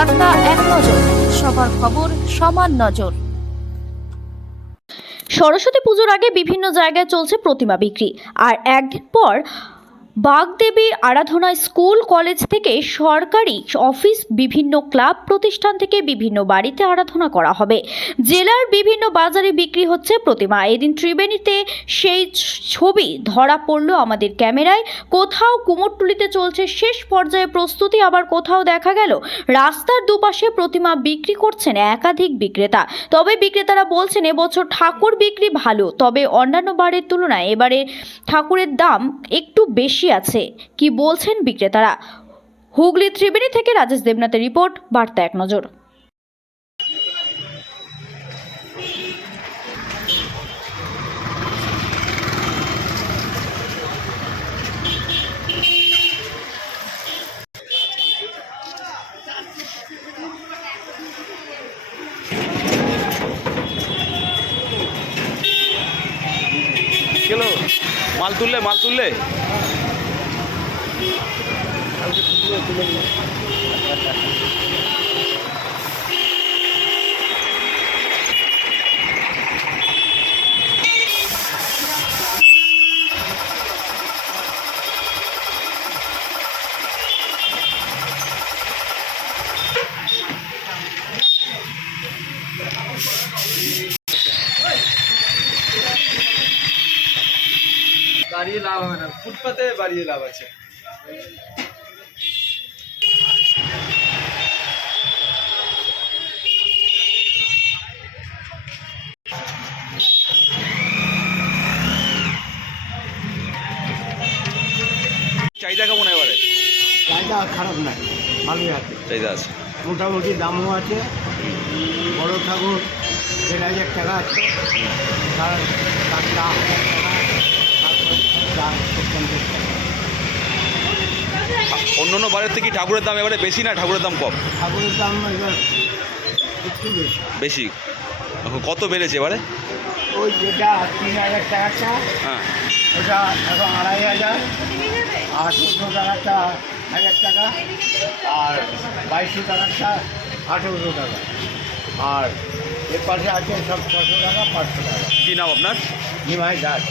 বার্তা এক নজর, সবার খবর সমান নজর। সরস্বতী পুজোর আগে বিভিন্ন জায়গায় চলছে প্রতিমা বিক্রি। আর একদিন পর বাগদেবী আরাধনা স্কুল, কলেজ থেকে সরকারি অফিস, বিভিন্ন ক্লাব প্রতিষ্ঠান থেকে বিভিন্ন বাড়িতে আরাধনা করা হবে। জেলার বিভিন্ন বাজারে বিক্রি হচ্ছে প্রতিমা। এদিন ত্রিবেণীতে সেই ছবি ধরা পড়ল আমাদের ক্যামেরায়। কোথাও কুমোরটুলিতে চলছে শেষ পর্যায়ে প্রস্তুতি, আবার কোথাও দেখা গেল রাস্তার দুপাশে প্রতিমা বিক্রি করছেন একাধিক বিক্রেতা। তবে বিক্রেতারা বলছেন, এবছর ঠাকুর বিক্রি ভালো, তবে অন্যান্য বারের তুলনায় এবারে ঠাকুরের দাম একটু বেশি আছে। কি বলছেন বিক্রেতারা? হুগলি ত্রিবেণী থেকে রাজেশ দেবনাথের রিপোর্ট বার্তা এক নজর। মাল তুললে মাল তুললে? দাঁড়িয়ে লাভ হবে না। ফুটপাতে বাড়িয়ে লাভ আছে। চাহিদা কেমন এবারে? চাহিদা খারাপ নাই ভালোই আছে। চাহিদা আছে। মোটামুটি দামও আছে বড় ঠাকুর দেড় হাজার টাকা আছে তার তারপর চার পঞ্চাশ টাকা। বারের থেকে ঠাকুরের দাম এবারে বেশি না ঠাকুরের দাম কম? ঠাকুরের দাম এবার একটু বেশি। বেশি? এখন কত বেড়েছে এবারে? ওই যেটা তিন হাজার টাকা হ্যাঁ। ওটা এখন আড়াই হাজার। চোদ্দ টাকাটা হাজার টাকা আর বাইশশো টাকাটা আঠেরোশো টাকা। আর এর পাশে আছে সব ছশো টাকা পাঁচশো টাকা। কী নাম আপনার? নিমাই দাস।